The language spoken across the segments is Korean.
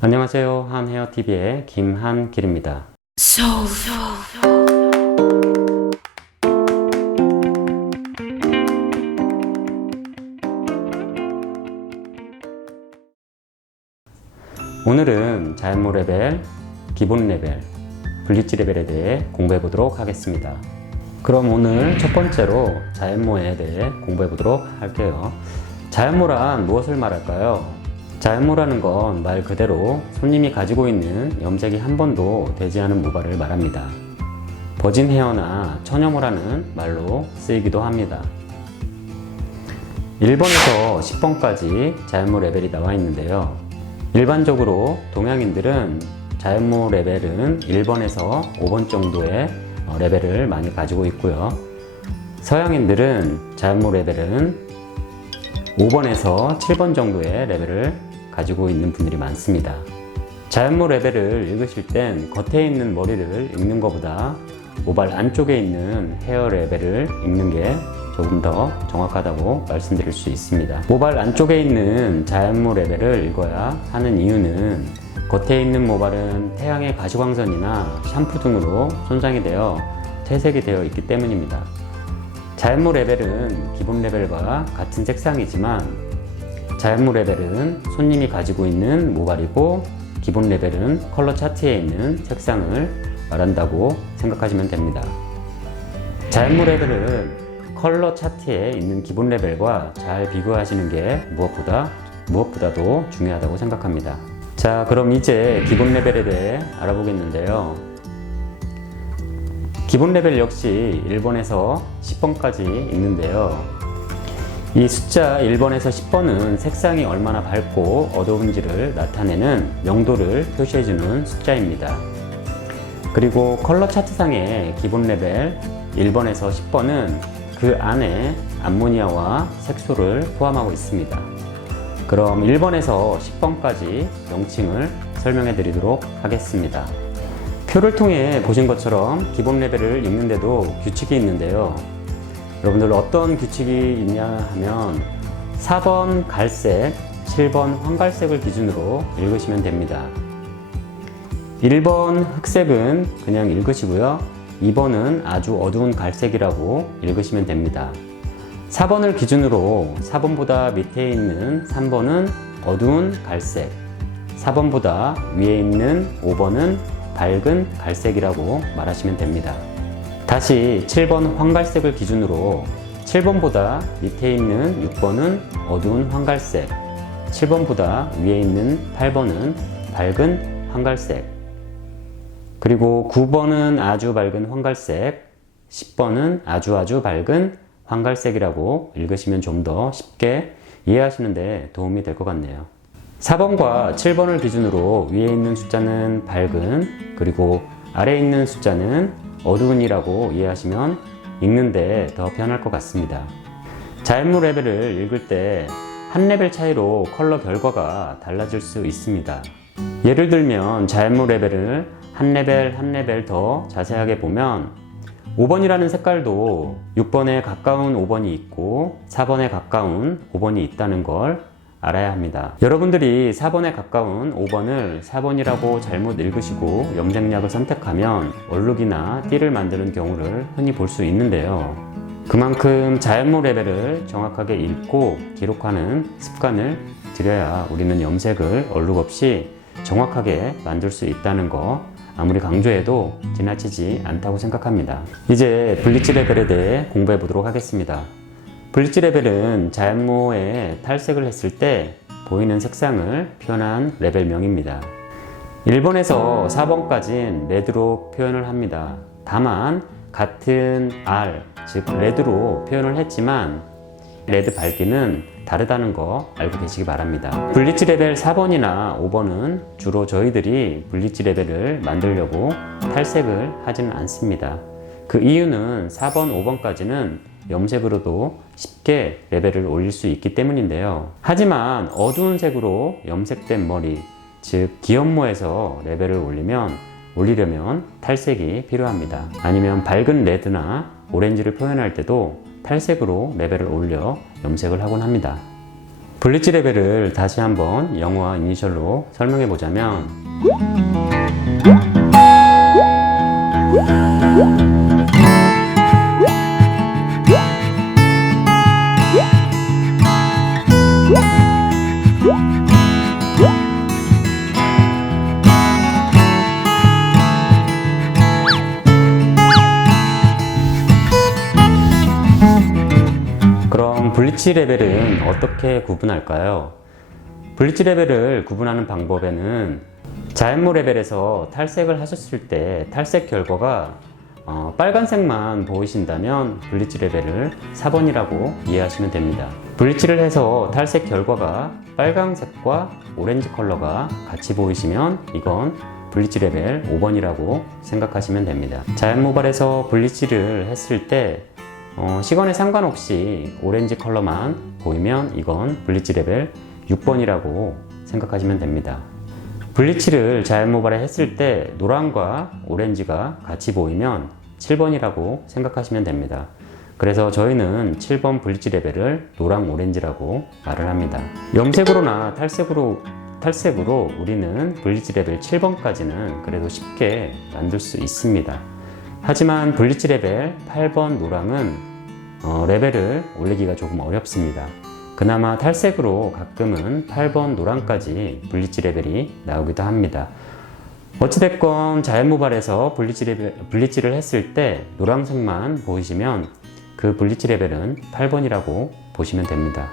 안녕하세요. 한헤어TV의 김한길입니다. 오늘은 자연모 레벨, 기본 레벨, 블리치 레벨에 대해 공부해 보도록 하겠습니다. 그럼 오늘 첫 번째로 자연모에 대해 공부해 보도록 할게요. 자연모란 무엇을 말할까요? 자연모라는 건 말 그대로 손님이 가지고 있는 염색이 한 번도 되지 않은 모발을 말합니다. 버진 헤어나 천여모라는 말로 쓰이기도 합니다. 1번에서 10번까지 자연모 레벨이 나와 있는데요. 일반적으로 동양인들은 자연모 레벨은 1번에서 5번 정도의 레벨을 많이 가지고 있고요. 서양인들은 자연모 레벨은 5번에서 7번 정도의 레벨을 가지고 있는 분들이 많습니다. 자연모 레벨을 읽으실 땐 겉에 있는 머리를 읽는 것보다 모발 안쪽에 있는 헤어 레벨을 읽는 게 조금 더 정확하다고 말씀드릴 수 있습니다. 모발 안쪽에 있는 자연모 레벨을 읽어야 하는 이유는 겉에 있는 모발은 태양의 가시광선이나 샴푸 등으로 손상이 되어 퇴색이 되어 있기 때문입니다. 자연모 레벨은 기본 레벨과 같은 색상이지만 자연모 레벨은 손님이 가지고 있는 모발이고 기본 레벨은 컬러 차트에 있는 색상을 말한다고 생각하시면 됩니다. 자연모 레벨은 컬러 차트에 있는 기본 레벨과 잘 비교하시는 게 무엇보다도 중요하다고 생각합니다. 자, 그럼 이제 기본 레벨에 대해 알아보겠는데요. 기본 레벨 역시 1번에서 10번까지 있는데요. 이 숫자 1번에서 10번은 색상이 얼마나 밝고 어두운지를 나타내는 명도를 표시해주는 숫자입니다. 그리고 컬러 차트상의 기본 레벨 1번에서 10번은 그 안에 암모니아와 색소를 포함하고 있습니다. 그럼 1번에서 10번까지 명칭을 설명해 드리도록 하겠습니다. 표를 통해 보신 것처럼 기본 레벨을 읽는데도 규칙이 있는데요. 여러분들 어떤 규칙이 있냐 하면 4번 갈색, 7번 황갈색을 기준으로 읽으시면 됩니다. 1번 흑색은 그냥 읽으시고요. 2번은 아주 어두운 갈색이라고 읽으시면 됩니다. 4번을 기준으로 4번보다 밑에 있는 3번은 어두운 갈색, 4번보다 위에 있는 5번은 밝은 갈색이라고 말하시면 됩니다. 다시 7번 황갈색을 기준으로 7번보다 밑에 있는 6번은 어두운 황갈색, 7번보다 위에 있는 8번은 밝은 황갈색, 그리고 9번은 아주 밝은 황갈색, 10번은 아주 밝은 황갈색이라고 읽으시면 좀 더 쉽게 이해하시는 데 도움이 될 것 같네요. 4번과 7번을 기준으로 위에 있는 숫자는 밝은, 그리고 아래에 있는 숫자는 어두운이라고 이해하시면 읽는데 더 편할 것 같습니다. 자연모 레벨을 읽을 때 한 레벨 차이로 컬러 결과가 달라질 수 있습니다. 예를 들면 자연모 레벨을 한 레벨 더 자세하게 보면 5번이라는 색깔도 6번에 가까운 5번이 있고 4번에 가까운 5번이 있다는 걸 알아야 합니다. 여러분들이 4번에 가까운 5번을 4번이라고 잘못 읽으시고 염색약을 선택하면 얼룩이나 띠를 만드는 경우를 흔히 볼 수 있는데요. 그만큼 자연모 레벨을 정확하게 읽고 기록하는 습관을 들여야 우리는 염색을 얼룩 없이 정확하게 만들 수 있다는 거 아무리 강조해도 지나치지 않다고 생각합니다. 이제 블리치 레벨에 대해 공부해 보도록 하겠습니다. 블리치 레벨은 자연모에 탈색을 했을 때 보이는 색상을 표현한 레벨명입니다. 1번에서 4번까지는 레드로 표현을 합니다. 다만 같은 R, 즉 레드로 표현을 했지만 레드 밝기는 다르다는 거 알고 계시기 바랍니다. 블리치 레벨 4번이나 5번은 주로 저희들이 블리치 레벨을 만들려고 탈색을 하지는 않습니다. 그 이유는 4번, 5번까지는 염색으로도 쉽게 레벨을 올릴 수 있기 때문인데요. 하지만 어두운 색으로 염색된 머리, 즉 기연모에서 레벨을 올리려면 탈색이 필요합니다. 아니면 밝은 레드나 오렌지를 표현할 때도 탈색으로 레벨을 올려 염색을 하곤 합니다. 블리치 레벨을 다시 한번 영어와 이니셜로 설명해 보자면, 그럼 블리치 레벨은 어떻게 구분할까요? 블리치 레벨을 구분하는 방법에는 자연모 레벨에서 탈색을 하셨을 때 탈색 결과가 빨간색만 보이신다면 블리치 레벨을 4번이라고 이해하시면 됩니다. 블리치를 해서 탈색 결과가 빨강색과 오렌지 컬러가 같이 보이시면 이건 블리치 레벨 5번이라고 생각하시면 됩니다. 자연 모발에서 블리치를 했을 때 시간에 상관없이 오렌지 컬러만 보이면 이건 블리치 레벨 6번이라고 생각하시면 됩니다. 블리치를 자연 모발에 했을 때 노란과 오렌지가 같이 보이면 7번이라고 생각하시면 됩니다. 그래서 저희는 7번 블리치 레벨을 노랑 오렌지라고 말을 합니다. 염색으로나 탈색으로 우리는 블리치 레벨 7번까지는 그래도 쉽게 만들 수 있습니다. 하지만 블리치 레벨 8번 노랑은 레벨을 올리기가 조금 어렵습니다. 그나마 탈색으로 가끔은 8번 노랑까지 블리치 레벨이 나오기도 합니다. 어찌됐건 자연 모발에서 블리치를 했을 때 노란색만 보이시면 그 블리치 레벨은 8번이라고 보시면 됩니다.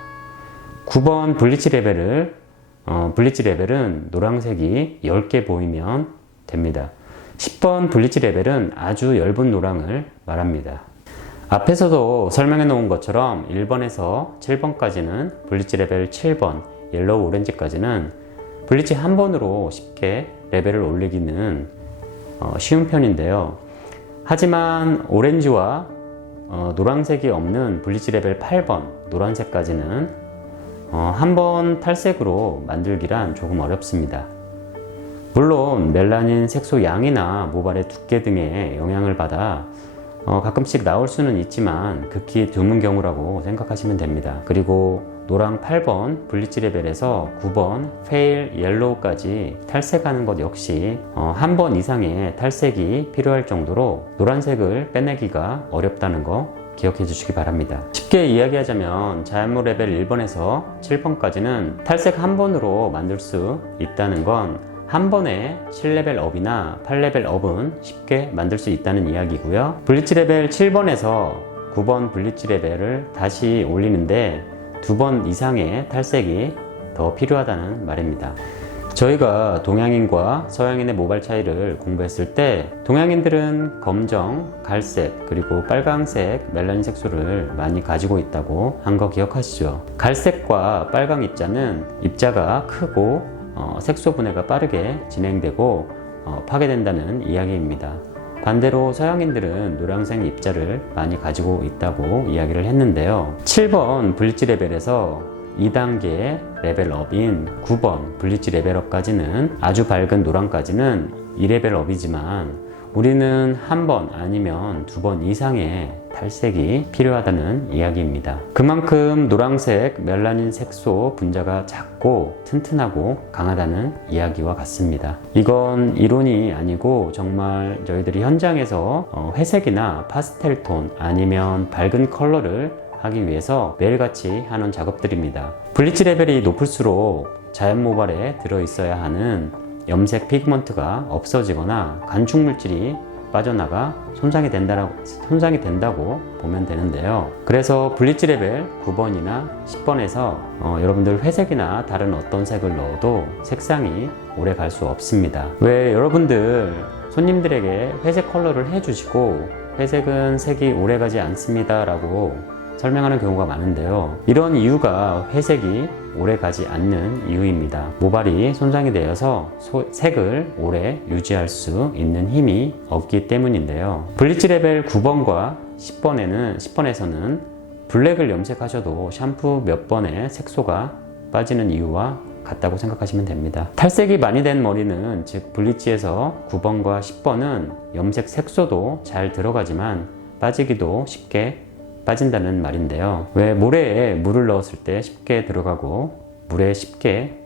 9번 블리치 레벨은 노란색이 10개 보이면 됩니다. 10번 블리치 레벨은 아주 엷은 노랑을 말합니다. 앞에서도 설명해 놓은 것처럼 1번에서 7번까지는 블리치 레벨 7번, 옐로우 오렌지까지는 블리치 한 번으로 쉽게 레벨을 올리기는 쉬운 편인데요. 하지만 오렌지와 노란색이 없는 블리치 레벨 8번, 노란색까지는 한 번 탈색으로 만들기란 조금 어렵습니다. 물론 멜라닌 색소 양이나 모발의 두께 등의 영향을 받아 가끔씩 나올 수는 있지만 극히 드문 경우라고 생각하시면 됩니다. 그리고 노랑 8번 블리치 레벨에서 9번 페일 옐로우까지 탈색하는 것 역시 한 번 이상의 탈색이 필요할 정도로 노란색을 빼내기가 어렵다는 거 기억해 주시기 바랍니다. 쉽게 이야기하자면 자연모 레벨 1번에서 7번까지는 탈색 한 번으로 만들 수 있다는 건 한 번에 7레벨 업이나 8레벨 업은 쉽게 만들 수 있다는 이야기고요. 블리치 레벨 7번에서 9번 블리치 레벨을 다시 올리는데 2번 이상의 탈색이 더 필요하다는 말입니다. 저희가 동양인과 서양인의 모발 차이를 공부했을 때 동양인들은 검정, 갈색, 그리고 빨강색 멜라닌 색소를 많이 가지고 있다고 한 거 기억하시죠? 갈색과 빨강 입자는 입자가 크고 색소 분해가 빠르게 진행되고 파괴된다는 이야기입니다. 반대로 서양인들은 노란색 입자를 많이 가지고 있다고 이야기를 했는데요. 7번 블리치 레벨에서 2단계 레벨업인 9번 블리치 레벨업까지는 아주 밝은 노란까지는 2레벨 업이지만 우리는 한 번 아니면 2번 이상의 탈색이 필요하다는 이야기입니다. 그만큼 노란색 멜라닌 색소 분자가 작고 튼튼하고 강하다는 이야기와 같습니다. 이건 이론이 아니고 정말 저희들이 현장에서 회색이나 파스텔 톤 아니면 밝은 컬러를 하기 위해서 매일같이 하는 작업들입니다. 블리치 레벨이 높을수록 자연 모발에 들어있어야 하는 염색 피그먼트가 없어지거나 간축물질이 빠져나가 손상이 된다고 보면 되는데요. 그래서 블리치 레벨 9번이나 10번에서 여러분들 회색이나 다른 어떤 색을 넣어도 색상이 오래 갈 수 없습니다. 왜 여러분들 손님들에게 회색 컬러를 해주시고 회색은 색이 오래 가지 않습니다 라고 설명하는 경우가 많은데요. 이런 이유가 회색이 오래 가지 않는 이유입니다. 모발이 손상이 되어서 색을 오래 유지할 수 있는 힘이 없기 때문인데요. 블리치 레벨 9번과 10번에서는 블랙을 염색하셔도 샴푸 몇 번에 색소가 빠지는 이유와 같다고 생각하시면 됩니다. 탈색이 많이 된 머리는 즉 블리치에서 9번과 10번은 염색 색소도 잘 들어가지만 빠지기도 쉽게 빠진다는 말인데요. 왜 모래에 물을 넣었을 때 쉽게 들어가고 물이 쉽게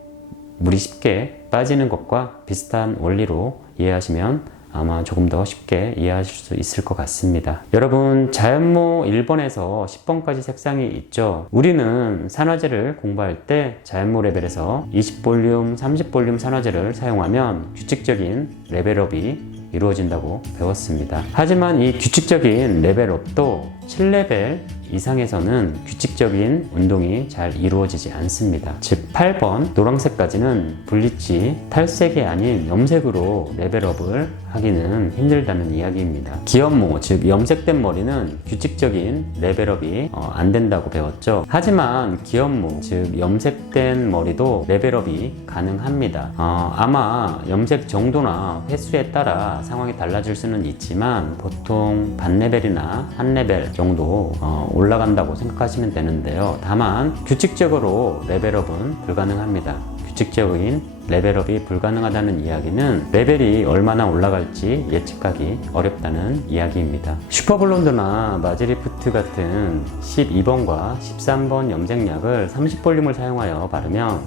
빠지는 것과 비슷한 원리로 이해하시면 아마 조금 더 쉽게 이해하실 수 있을 것 같습니다. 여러분, 자연모 1번에서 10번까지 색상이 있죠. 우리는 산화제를 공부할 때 자연모 레벨에서 20볼륨, 30볼륨 산화제를 사용하면 규칙적인 레벨업이 이루어진다고 배웠습니다. 하지만 이 규칙적인 레벨업도 7레벨 이상에서는 규칙적인 운동이 잘 이루어지지 않습니다. 즉 8번 노란색까지는 블리치, 탈색이 아닌 염색으로 레벨업을 하기는 힘들다는 이야기입니다. 기염모, 즉 염색된 머리는 규칙적인 레벨업이 안 된다고 배웠죠. 하지만 기염모, 즉 염색된 머리도 레벨업이 가능합니다. 아마 염색 정도나 횟수에 따라 상황이 달라질 수는 있지만 보통 반 레벨이나 한 레벨 정도 올라간다고 생각하시면 되는데요. 다만 규칙적으로 레벨업은 불가능합니다. 규칙적인 레벨업이 불가능하다는 이야기는 레벨이 얼마나 올라갈지 예측하기 어렵다는 이야기입니다. 슈퍼블론드나 마즈리프트 같은 12번과 13번 염색약을 30볼륨을 사용하여 바르면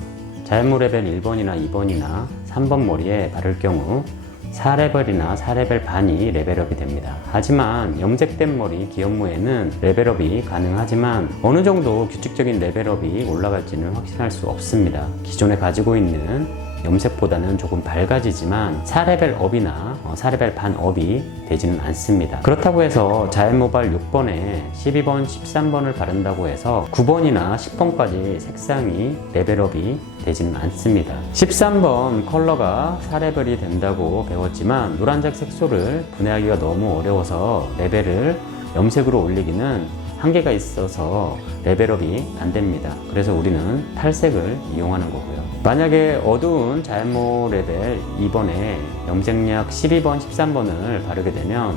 자연모 레벨 1번이나 2번이나 3번 머리에 바를 경우 4레벨이나 4레벨 반이 레벨업이 됩니다. 하지만 염색된 머리 기염모에는 레벨업이 가능하지만 어느 정도 규칙적인 레벨업이 올라갈지는 확신할 수 없습니다. 기존에 가지고 있는 염색보다는 조금 밝아지지만 4레벨 업이나 4레벨 반 업이 되지는 않습니다. 그렇다고 해서 자연모발 6번에 12번, 13번을 바른다고 해서 9번이나 10번까지 색상이 레벨업이 되지는 않습니다. 13번 컬러가 4레벨이 된다고 배웠지만 노란색 색소를 분해하기가 너무 어려워서 레벨을 염색으로 올리기는 한계가 있어서 레벨업이 안 됩니다. 그래서 우리는 탈색을 이용하는 거고요. 만약에 어두운 자연모 레벨 2번에 염색약 12번, 13번을 바르게 되면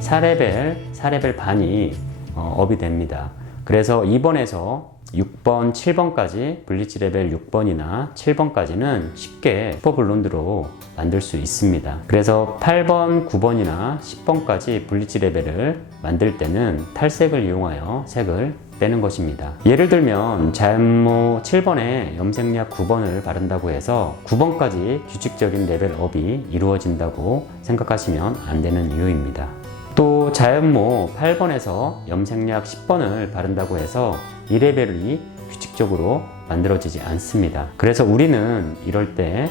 4레벨 반이 업이 됩니다. 그래서 2번에서 6번, 7번까지 블리치 레벨 6번이나 7번까지는 쉽게 슈퍼블론드로 만들 수 있습니다. 그래서 8번, 9번이나 10번까지 블리치 레벨을 만들 때는 탈색을 이용하여 색을 빼는 것입니다. 예를 들면 자연모 7번에 염색약 9번을 바른다고 해서 9번까지 규칙적인 레벨업이 이루어진다고 생각하시면 안 되는 이유입니다. 또 자연모 8번에서 염색약 10번을 바른다고 해서 2레벨이 규칙적으로 만들어지지 않습니다. 그래서 우리는 이럴 때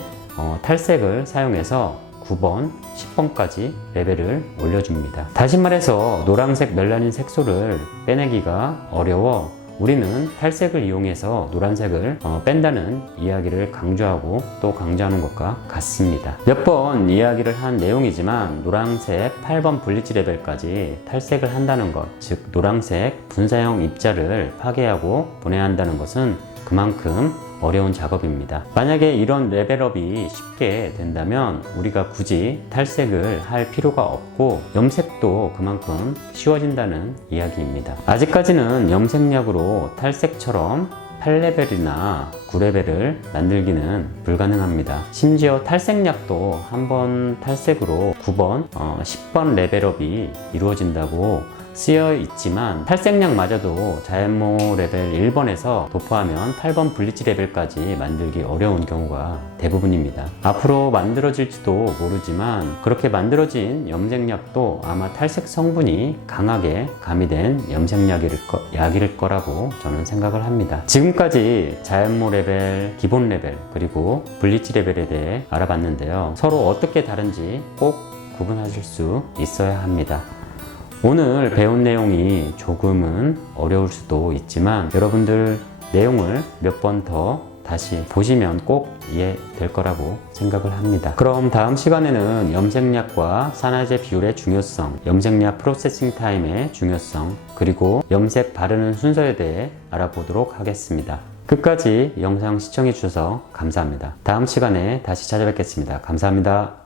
탈색을 사용해서 9번, 10번까지 레벨을 올려줍니다. 다시 말해서 노란색 멜라닌 색소를 빼내기가 어려워 우리는 탈색을 이용해서 노란색을 뺀다는 이야기를 강조하고 또 강조하는 것과 같습니다. 몇 번 이야기를 한 내용이지만 노란색 8번 블리치 레벨까지 탈색을 한다는 것, 즉 노란색 분사형 입자를 파괴하고 분해야 한다는 것은 그만큼 어려운 작업입니다. 만약에 이런 레벨업이 쉽게 된다면 우리가 굳이 탈색을 할 필요가 없고 염색도 그만큼 쉬워진다는 이야기입니다. 아직까지는 염색약으로 탈색처럼 8레벨이나 9레벨을 만들기는 불가능합니다. 심지어 탈색약도 한번 탈색으로 9번, 10번 레벨업이 이루어진다고 쓰여 있지만 탈색약마저도 자연모 레벨 1번에서 도포하면 8번 블리치 레벨까지 만들기 어려운 경우가 대부분입니다. 앞으로 만들어질지도 모르지만 그렇게 만들어진 염색약도 아마 탈색 성분이 강하게 가미된 염색약일 거라고 저는 생각을 합니다. 지금까지 자연모 레벨, 기본 레벨, 그리고 블리치 레벨에 대해 알아봤는데요. 서로 어떻게 다른지 꼭 구분하실 수 있어야 합니다. 오늘 배운 내용이 조금은 어려울 수도 있지만 여러분들 내용을 몇 번 더 다시 보시면 꼭 이해될 거라고 생각을 합니다. 그럼 다음 시간에는 염색약과 산화제 비율의 중요성, 염색약 프로세싱 타임의 중요성, 그리고 염색 바르는 순서에 대해 알아보도록 하겠습니다. 끝까지 영상 시청해 주셔서 감사합니다. 다음 시간에 다시 찾아뵙겠습니다. 감사합니다.